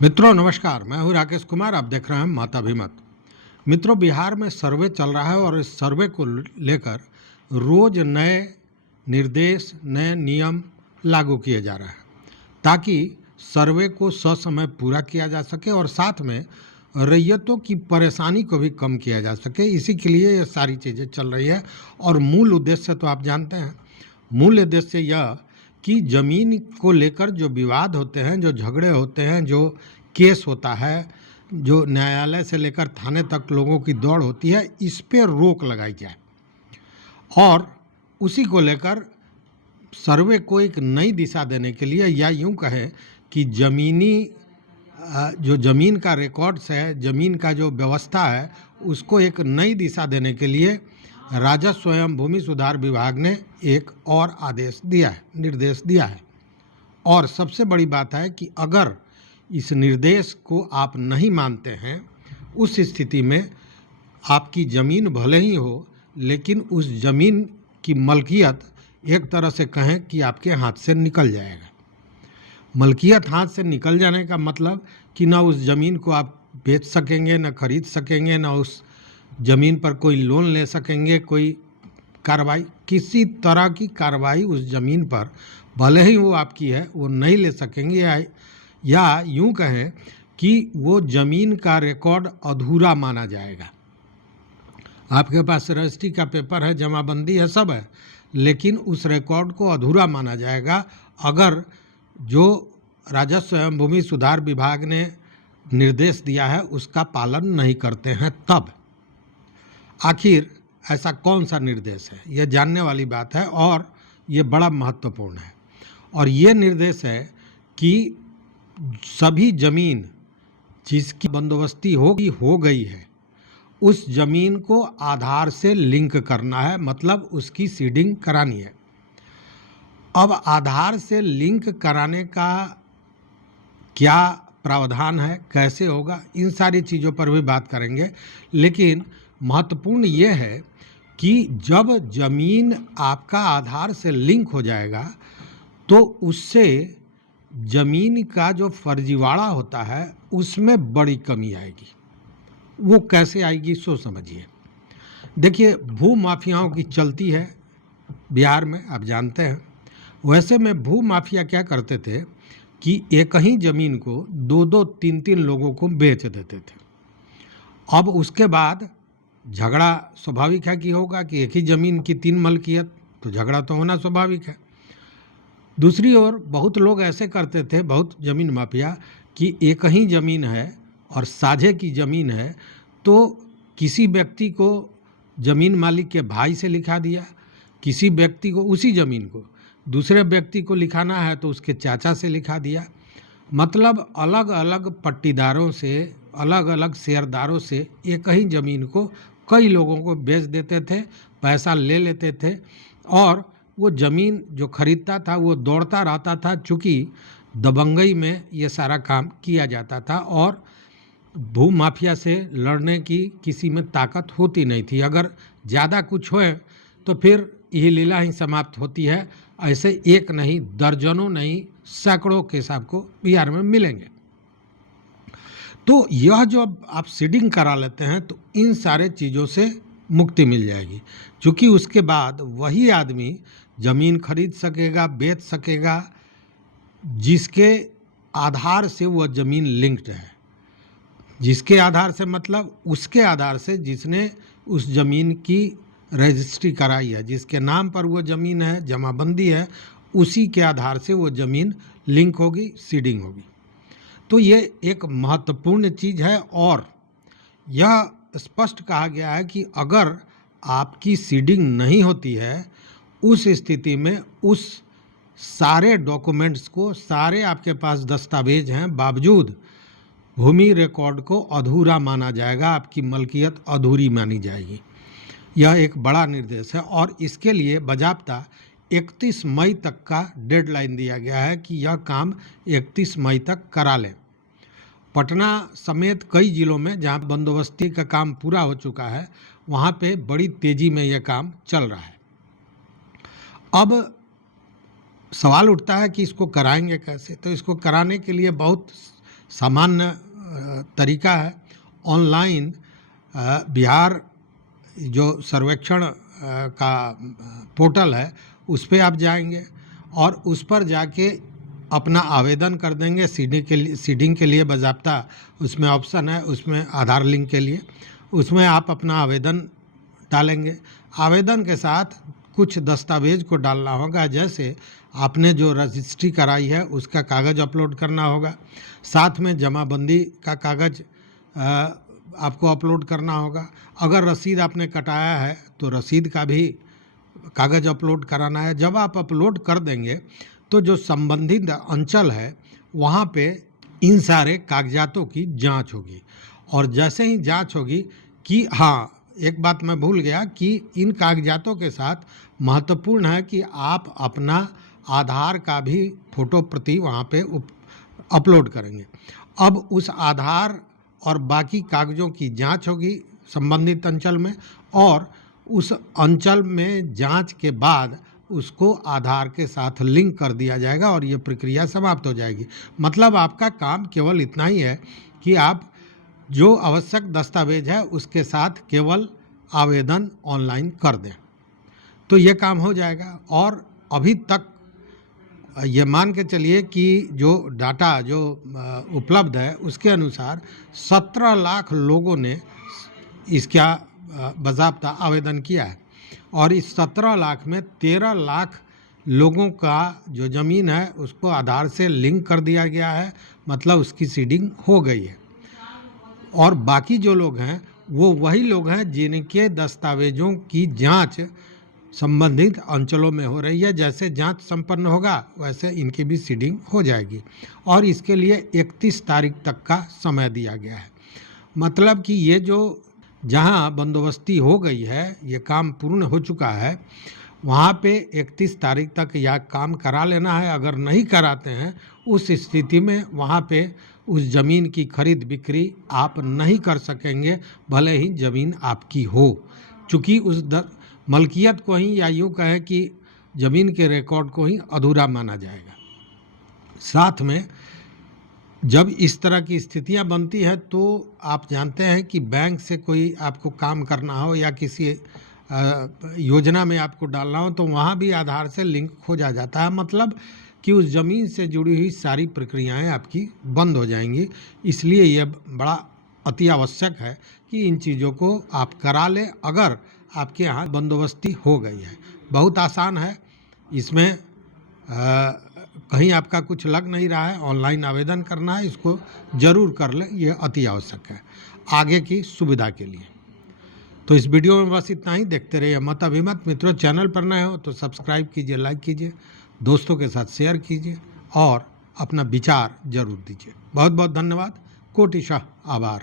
मित्रों नमस्कार, मैं हूं राकेश कुमार। आप देख रहे हैं माताभिमत। मित्रों, बिहार में सर्वे चल रहा है और इस सर्वे को लेकर रोज नए निर्देश, नए नियम लागू किए जा रहे हैं ताकि सर्वे को ससमय पूरा किया जा सके और साथ में रैयतों की परेशानी को भी कम किया जा सके। इसी के लिए ये सारी चीज़ें चल रही है और मूल उद्देश्य तो आप जानते हैं। मूल उद्देश्य यह कि ज़मीन को लेकर जो विवाद होते हैं, जो झगड़े होते हैं, जो केस होता है, जो न्यायालय से लेकर थाने तक लोगों की दौड़ होती है, इस पे रोक लगाई जाए और उसी को लेकर सर्वे को एक नई दिशा देने के लिए, या यूं कहें कि जो ज़मीन का रिकॉर्ड्स है, ज़मीन का जो व्यवस्था है, उसको एक नई दिशा देने के लिए राजस्व एवं भूमि सुधार विभाग ने एक और आदेश दिया है, निर्देश दिया है। और सबसे बड़ी बात है कि अगर इस निर्देश को आप नहीं मानते हैं, उस स्थिति में आपकी ज़मीन भले ही हो, लेकिन उस ज़मीन की मलकियत एक तरह से कहें कि आपके हाथ से निकल जाएगा। मलकियत हाथ से निकल जाने का मतलब कि ना उस ज़मीन को आप बेच सकेंगे, ना खरीद सकेंगे, ना उस ज़मीन पर कोई लोन ले सकेंगे, कोई कार्रवाई, किसी तरह की कार्रवाई उस ज़मीन पर भले ही वो आपकी है वो नहीं ले सकेंगे, या यूं कहें कि वो ज़मीन का रिकॉर्ड अधूरा माना जाएगा। आपके पास रजिस्ट्री का पेपर है, जमाबंदी है, सब है, लेकिन उस रिकॉर्ड को अधूरा माना जाएगा अगर जो राजस्व एवं भूमि सुधार विभाग ने निर्देश दिया है उसका पालन नहीं करते हैं। तब आखिर ऐसा कौन सा निर्देश है, यह जानने वाली बात है और ये बड़ा महत्वपूर्ण है। और ये निर्देश है कि सभी ज़मीन जिसकी बंदोबस्ती हो गई है, उस ज़मीन को आधार से लिंक करना है, मतलब उसकी सीडिंग करानी है। अब आधार से लिंक कराने का क्या प्रावधान है, कैसे होगा, इन सारी चीज़ों पर भी बात करेंगे। लेकिन महत्वपूर्ण ये है कि जब ज़मीन आपका आधार से लिंक हो जाएगा तो उससे ज़मीन का जो फर्जीवाड़ा होता है उसमें बड़ी कमी आएगी। वो कैसे आएगी सो समझिए। देखिए, भू माफियाओं की चलती है बिहार में, आप जानते हैं। वैसे में भू माफिया क्या करते थे कि एक ही ज़मीन को दो दो तीन तीन लोगों को बेच देते थे। अब उसके बाद झगड़ा स्वाभाविक है कि होगा कि एक ही ज़मीन की तीन मलकियत, तो झगड़ा तो होना स्वाभाविक है। दूसरी ओर बहुत लोग ऐसे करते थे, बहुत ज़मीन माफिया, कि एक ही ज़मीन है और साझे की ज़मीन है, तो किसी व्यक्ति को ज़मीन मालिक के भाई से लिखा दिया, किसी व्यक्ति को उसी ज़मीन को दूसरे व्यक्ति को लिखाना है तो उसके चाचा से लिखा दिया। मतलब अलग अलग पट्टीदारों से, अलग अलग शेयरदारों से एक ही ज़मीन को कई लोगों को बेच देते थे, पैसा ले लेते थे और वो ज़मीन जो खरीदता था वो दौड़ता रहता था। चूँकि दबंगई में ये सारा काम किया जाता था और भू माफिया से लड़ने की किसी में ताकत होती नहीं थी। अगर ज़्यादा कुछ होए तो फिर यही लीला ही समाप्त होती है। ऐसे एक नहीं, दर्जनों नहीं, सैकड़ों केस आपको बिहार में मिलेंगे। तो यह जो आप सीडिंग करा लेते हैं तो इन सारे चीज़ों से मुक्ति मिल जाएगी, क्योंकि उसके बाद वही आदमी ज़मीन खरीद सकेगा, बेच सकेगा, जिसके आधार से वह ज़मीन लिंक्ड है। जिसके आधार से मतलब उसके आधार से जिसने उस ज़मीन की रजिस्ट्री कराई है, जिसके नाम पर वो ज़मीन है, जमाबंदी है, उसी के आधार से वो ज़मीन लिंक होगी, सीडिंग होगी। तो ये एक महत्वपूर्ण चीज़ है और यह स्पष्ट कहा गया है कि अगर आपकी सीडिंग नहीं होती है, उस स्थिति में उस सारे डॉक्यूमेंट्स को, सारे आपके पास दस्तावेज हैं, बावजूद भूमि रिकॉर्ड को अधूरा माना जाएगा, आपकी मलकियत अधूरी मानी जाएगी। यह एक बड़ा निर्देश है और इसके लिए बाज़ाब्ता 31 मई तक का डेडलाइन दिया गया है कि यह काम 31 मई तक करा लें। पटना समेत कई ज़िलों में जहां बंदोबस्ती का काम पूरा हो चुका है, वहां पे बड़ी तेज़ी में यह काम चल रहा है। अब सवाल उठता है कि इसको कराएंगे कैसे। तो इसको कराने के लिए बहुत सामान्य तरीका है। ऑनलाइन बिहार जो सर्वेक्षण का पोर्टल है उस पर आप जाएंगे और उस पर जाके अपना आवेदन कर देंगे सीडिंग के लिए बाज़ाब्ता उसमें ऑप्शन है, उसमें आधार लिंक के लिए उसमें आप अपना आवेदन डालेंगे। आवेदन के साथ कुछ दस्तावेज को डालना होगा, जैसे आपने जो रजिस्ट्री कराई है उसका कागज़ अपलोड करना होगा, साथ में जमाबंदी का कागज़ आपको अपलोड करना होगा। अगर रसीद आपने कटाया है तो रसीद का भी कागज़ अपलोड कराना है। जब आप अपलोड कर देंगे तो जो संबंधित अंचल है वहाँ पे इन सारे कागजातों की जांच होगी और जैसे ही जांच होगी कि हाँ, एक बात मैं भूल गया कि इन कागजातों के साथ महत्वपूर्ण है कि आप अपना आधार का भी फ़ोटो प्रति वहाँ पे अपलोड करेंगे। अब उस आधार और बाकी कागज़ों की जांच होगी संबंधित अंचल में और उस अंचल में जांच के बाद उसको आधार के साथ लिंक कर दिया जाएगा और ये प्रक्रिया समाप्त हो जाएगी। मतलब आपका काम केवल इतना ही है कि आप जो आवश्यक दस्तावेज है उसके साथ केवल आवेदन ऑनलाइन कर दें तो ये काम हो जाएगा। और अभी तक ये मान के चलिए कि जो डाटा जो उपलब्ध है उसके अनुसार 17 लाख लोगों ने इसका बाज़ाब्ता आवेदन किया है और इस 17 लाख में 13 लाख लोगों का जो ज़मीन है उसको आधार से लिंक कर दिया गया है, मतलब उसकी सीडिंग हो गई है। और बाकी जो लोग हैं वो वही लोग हैं जिनके दस्तावेज़ों की जांच संबंधित अंचलों में हो रही है। जैसे जांच संपन्न होगा वैसे इनकी भी सीडिंग हो जाएगी और इसके लिए 31 तारीख तक का समय दिया गया है। मतलब कि ये जो जहां बंदोबस्ती हो गई है, ये काम पूर्ण हो चुका है, वहाँ पे 31 तारीख तक यह काम करा लेना है। अगर नहीं कराते हैं उस स्थिति में वहाँ पे उस ज़मीन की खरीद बिक्री आप नहीं कर सकेंगे, भले ही ज़मीन आपकी हो, चूँकि उस मलकियत को ही या यूँ कहें कि ज़मीन के रिकॉर्ड को ही अधूरा माना जाएगा। साथ में जब इस तरह की स्थितियां बनती है तो आप जानते हैं कि बैंक से कोई आपको काम करना हो या किसी योजना में आपको डालना हो तो वहाँ भी आधार से लिंक खोजा जाता है। मतलब कि उस ज़मीन से जुड़ी हुई सारी प्रक्रियाएं आपकी बंद हो जाएंगी। इसलिए यह बड़ा अति आवश्यक है कि इन चीज़ों को आप करा लें अगर आपके यहाँ बंदोबस्ती हो गई है। बहुत आसान है, इसमें कहीं आपका कुछ लग नहीं रहा है, ऑनलाइन आवेदन करना है, इसको ज़रूर कर लें, ये अति आवश्यक है आगे की सुविधा के लिए। तो इस वीडियो में बस इतना ही। देखते रहिए मत अभिमत। मित्रों, चैनल पर नए हो तो सब्सक्राइब कीजिए, लाइक कीजिए, दोस्तों के साथ शेयर कीजिए और अपना विचार जरूर दीजिए। बहुत बहुत धन्यवाद, कोटिशः आभार।